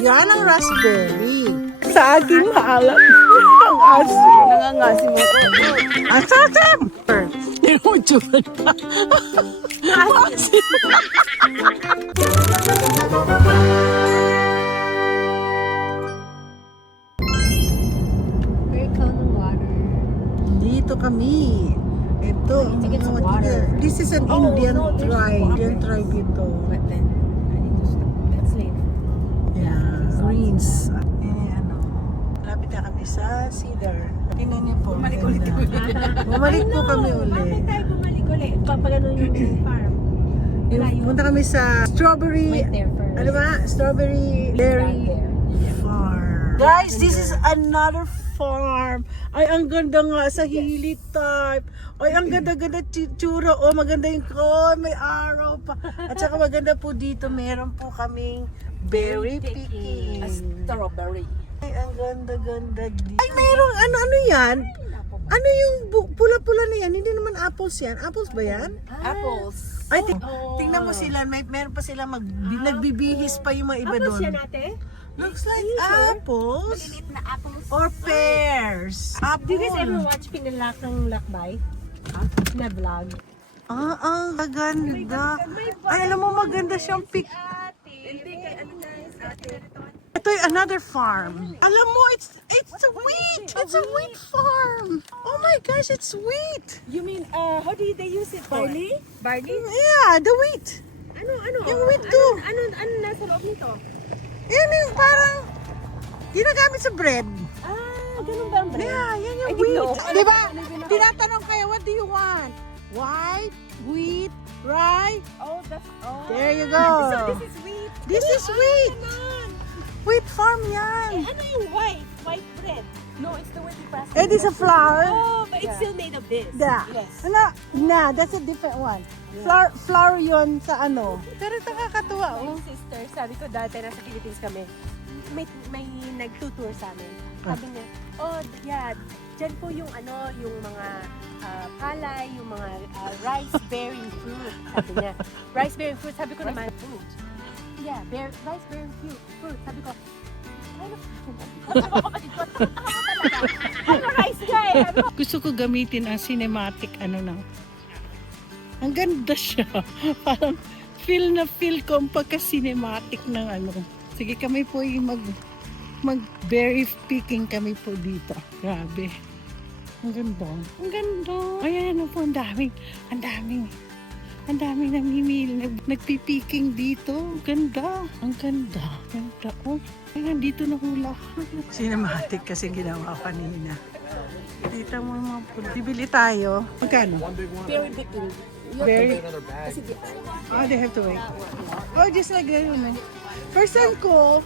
Yan ang raspberry. Sa akin maalat. Ang asin. Nangangasim ako. Ang sasam! Hindi mo tsuban pa. Asin. Very calm and water. Dito kami. Ito. I think it's water. This is an Oh, Indian no, there's tribe. water. Indian tribe ito. But then, I need to stop. That's late. Yeah. Greens. Ano. Lapit na kami sa Cedar. Tingnan niyo po. Bumalik ulit ganda. kami. Bumalik po kami ulit. Bakit tayo bumalik ulit? Papagano yung farm. Punta kami sa strawberry. Wait there first. Ano ba? Strawberry berry farm. Guys, this is another farm. Ay, ang ganda nga sa hilly type. Ay, ang ganda-ganda tsura. Oh, maganda yung may araw pa. At saka maganda po dito, meron po kaming berry picking. Strawberry. Ay, ang ganda-ganda dito. Ay, merong ano yan? Ano yung pula-pula na yan? Hindi naman apples yan. Apples ba yan? Apples. Ay, tingnan mo sila. Meron pa sila nagbibihis pa yung mga iba doon. Apples yan ate? Looks like apples. Maliliit na apples. Or pears. Do you guys ever Apple. watch Pinalak ng Lakbay? Na vlog? Ang ganda. Ay, alam mo, maganda siyang pic. Hindi kay ano guys, ate. Ito yung another farm. Alam mo, it's wheat. It's a wheat farm. Oh my gosh, it's wheat. You mean, how do they use it? Barley? Barley? Yeah, the wheat. Ano? Yung wheat too. Ano nasa loob nito? Yan yung parang ginagamit sa bread. Ganun ba ang brand? Yeah, yan yung I didn't wheat. know. Di ba? Tinatanong kayo, what do you want? White, wheat, rye? Oh, that's, There you go. So this is wheat. This is wheat. Wheat farm yan. Ano yung white? White bread? No, it's the way we pass It is a flour. Oh, but it's still made of this. Yeah. Yes. Nah, that's a different one. Flour yun sa ano. Pero ito kakatuwa, My oh. sister, sabi ko dati nasa Philippines kami, may nagtutour sa amin. Sabi niya, oh yeah, dyan po yung ano, yung mga palay, yung mga rice-bearing fruit. Sabi niya, rice-bearing fruit. Sabi ko naman, fruit. Yeah, rice-bearing fruit. Sabi ko, ano? Ano rice guy? Gusto ko gamitin ang cinematic ano na. Ang ganda siya. Parang feel ko ang pagka-cinematic ng ano. Sige, kami po yung mag-berry picking kami po dito. Grabe. Ang ganda. Ang ganda. Ayan, ano po, ang daming namimili, nagpipiking dito. Ganda. Ang ganda. Ganda. Oh, ayan, dito na hula. Cinematic kasi ginawa kanina. Dito mo yung mga food. Bibili tayo. Magkano? Very big. Very. Oh, they have to wait. Oh, just like that, yun. First time ko,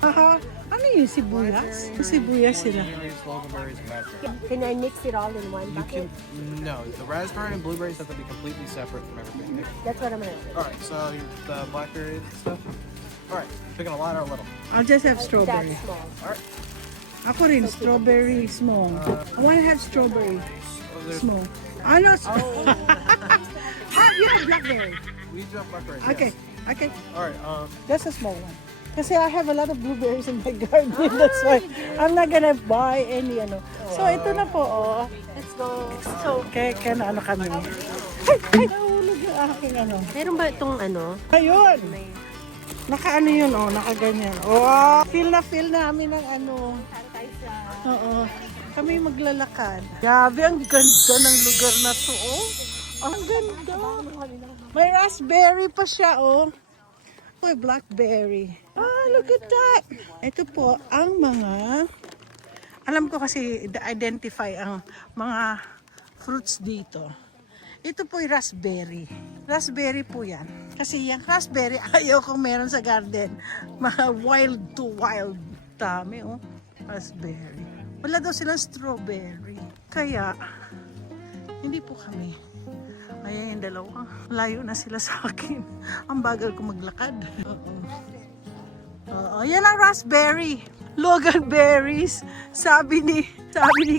ano yung sibuyas? Yung sibuyas sila. Loganberries, and raspberries. Can I mix it all in one You bucket? can no. The raspberry and blueberries have to be completely separate from everything. That's what I'm gonna do. All right. So the blackberries and stuff. All right. Picking a lot or a little. I'll just have strawberry. That's small. All right. Ako rin, strawberry small. I want to have strawberry So there's, small. Ano? Oh. You have blackberry. we do have blackberries. Okay, Yes. okay. All right. That's a small one. Kasi I have a lot of blueberries in my garden. That's why I'm not gonna buy any ano. So ito na po, oh. Let's go. So, kaya na ano kami. Ay, nahulog yung aking ano. Meron ba itong ano? Ayun! Naka-ano yun, oh, naka-ganyan. Oh, feel namin ng ano. Oo. Kami maglalakad. Grabe, ang ganda ng lugar na to, oh. Ang ganda. May raspberry pa siya, oh. May blackberry. Look at that. Ito po, ang mga, alam ko kasi identify ang mga fruits dito. Ito po yung raspberry. Raspberry po yan. Kasi yung raspberry, ayaw kong meron sa garden. Mga wild to wild. Dami, oh. Raspberry. Wala daw silang strawberry. Kaya, hindi po kami. Ayan yung dalawa. Layo na sila sa akin. Ang bagal ko maglakad. Oo, yan ang raspberry. Logan berries. Sabi ni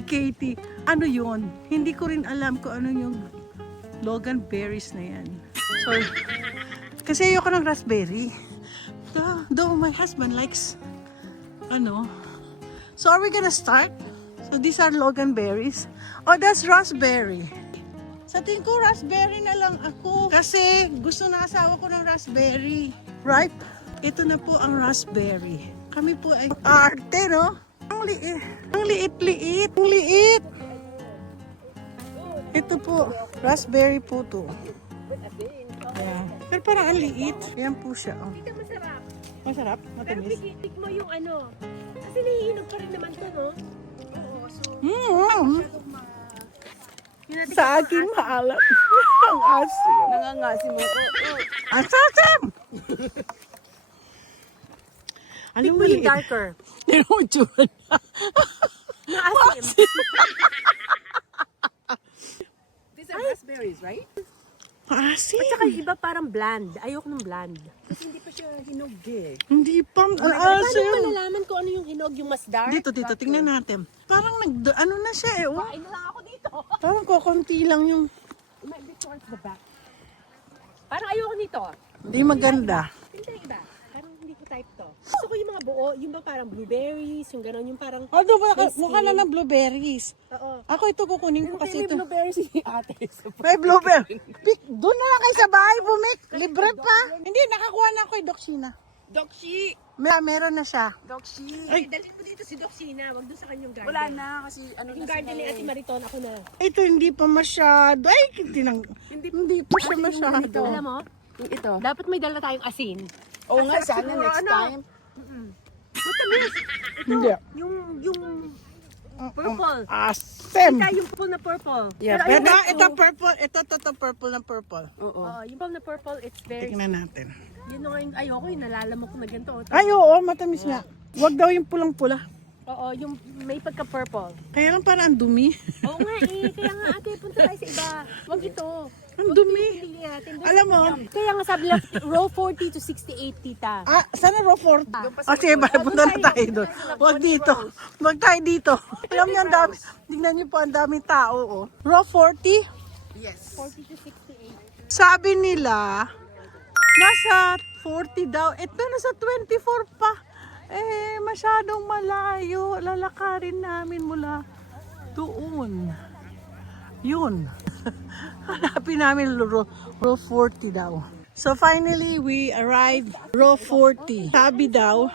Katie, ano yun? Hindi ko rin alam kung ano yung Logan berries na yan. Sorry. Kasi ayoko ng raspberry. Though my husband likes Ano? So are we gonna start? So these are loganberries. Oh, that's raspberry. Sa tingin ko, raspberry na lang ako. Kasi gusto na asawa ko ng raspberry. Right? Ito na po ang raspberry. Kami po ay arte, no? Ang liit. Ang liit-liit. Ang liit. Ito po, raspberry po to. Ayan. Pero parang ang liit. Ayan po siya. Oh. Ito masarap. Masarap? Pero Matamis? tiktik mo yung ano. Kasi nahihinog pa rin naman to, no? Oo, so... Yun natin Sa akin maalat. Ang asim. nangangasim mo ko. Ang sasim! Ano Tik mo maliit? yung darker. Pero yung tsura niya. Maasim. These are raspberries, right? Maasim. At saka yung iba parang bland. Ayoko ng bland. Kasi hindi pa siya hinog eh. Hindi pa. Ang Paano asim. malalaman ko ano yung hinog, yung mas dark? Dito, tingnan natin. Parang ano na siya eh. Oh. Kain na lang ako dito. Parang kukunti lang yung Might be towards the back. Parang ayoko nito. hindi maganda. Hindi iba. Parang hindi ko type to. Gusto ko yung mga buo, yung ba parang blueberries, yung gano'n, yung parang... Ano ba? Mukha na ng blueberries. Oo. Ako ito kukunin ko kasi May ito. blueberries si ate. May blueberry. Pick, doon na lang kayo sa bahay bumik. Libre pa. Hindi, nakakuha na ako kay Doc Sheena. Dokshi! Meron na siya. Dokshi! Ay. Dalhin mo dito si Doc Sina, wag doon sa kanyang garden. Wala na kasi ano Yung na garden ni Ate Mariton, ako na. Ito hindi pa masyado. Ay, hindi pa siya masyado. Alam mo, Yung ito. dapat may dala tayong asin. Oo nga, sana siguro, next ano? time. Matamis! Hindi. Yung purple. Asim. Kaya yung purple na purple. Yeah, Pero Ito, ayun, ito purple. Ito purple na purple. Oo. yung purple na purple, it's very... Tingnan natin. Yun nga yung ayoko, yung nalalamok ko na ganito. Ay, oo, matamis nga. Huwag daw yung pulang-pula. Oo, yung may pagka-purple. Kaya lang parang ang dumi. Oo nga eh, kaya nga ate, punta tayo sa iba. Huwag ito. Ang dumi. Hindi natin. Alam mo, Kaya nga sabi lang, row 40 to 68, tita. sana row 40. Sige, punta na tayo doon. Huwag dito. Huwag tayo dito. Alam niyo, ang dami. Tingnan niyo po, ang daming tao. Oh. Row 40? Yes. 40 to 68. Sabi nila, nasa 40 daw. Ito, nasa 24 pa. Eh, masyadong malayo. Lalakarin namin mula doon. Yun. Hanapin namin row 40 daw. So finally, we arrived row 40. Sabi daw,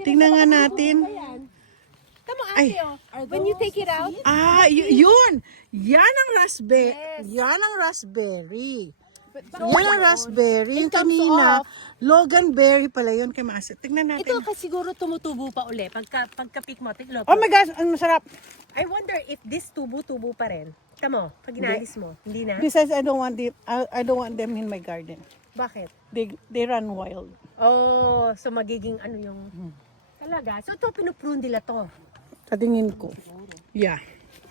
tingnan nga natin. Tama Ay. ate, oh. When you take it out, Yun! Yan ang raspberry. Yan ang raspberry. Yan ang raspberry. Yung kanina, loganberry pala yun kay Masa. Tingnan natin. ito kasi siguro tumutubo pa uli. Pagka-pick mo, tiglo. Oh my gosh, ang masarap. I wonder if this tubo-tubo pa rin. Tama, pag inalis mo, hindi na? Besides, I don't want them in my garden. Bakit? They run wild. Oh, so magiging ano yung... Talaga? So ito, pinuprune nila to. Sa tingin ko. Yeah.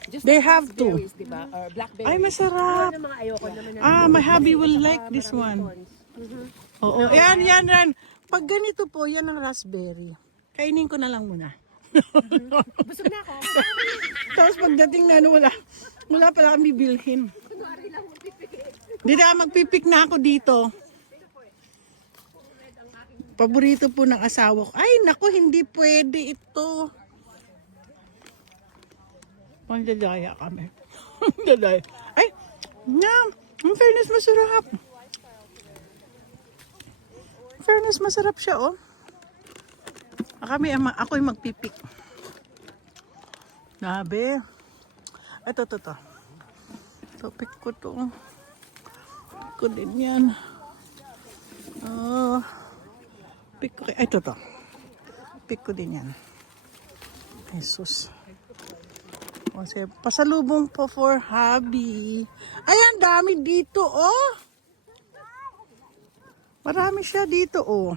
Just They like have to. raspberries, diba? Or blackberries. Ay, masarap. Ano mga ayoko naman na... My hubby will like this one. Oo, yan. Pag ganito po, yan ang raspberry. Kainin ko na lang muna. Busog na ako. Tapos pagdating na, wala pala kami bilhin. Dito magpipik na ako dito. Paborito po ng asawa ko. Ay, naku, hindi pwede ito. Mandadaya kami. Mandadaya. Ay, in fairness, masarap. In fairness, masarap siya, oh. Ako'y magpipik. Nabe. Ito. Ito, pick ko to. Pick ko din yan. Pick ko. Ay, ito. Pick ko din yan. Jesus. Kasi pasalubong po for hubby. Ay, ang dami dito, oh. Marami siya dito, oh.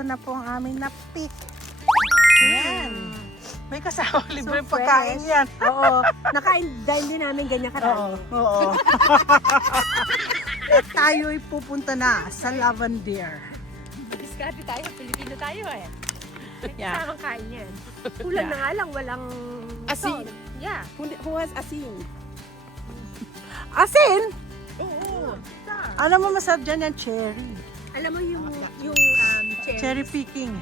ito na po ang aming na-pick. Yan. May kasama libre So pagkain fresh. yan. Oo. Nakain din namin ganyan karami. Oo. At tayo'y pupunta na sa Lavender. Diskarte tayo, Pilipino tayo eh. Yeah. Kasamang kain yan. Kulang na nga lang, walang Asin. salt. Yeah. Who has asin? Asin! Oo. Alam mo, masarap dyan yan, cherry. Alam mo yung cherry. Cherry picking.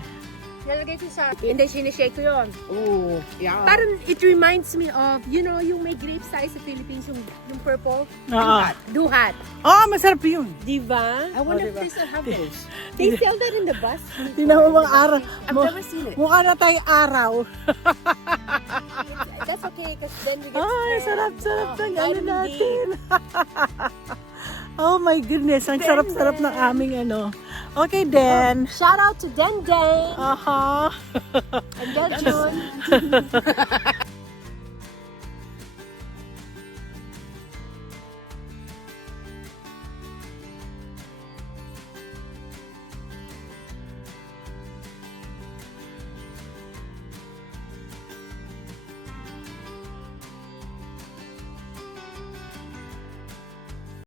Nalagay ko sa and then sinishake ko yun. Oh, yeah. Parang it reminds me of, you know, yung may grapes tayo sa Philippines, yung purple. Oo. Duhat. Oh, masarap yun. Diba? I wonder diba? if they still have those. They sell that in the bus. Tingnan mo mga araw. I've never seen it. Mukha na tayong araw. That's okay because then we get Ay, strength. sarap-sarap ng ano Vitamin D. natin. Oh my goodness, ang sarap-sarap ng aming ano. Okay, then. Shout out to Den Den Aha. and Del Jun.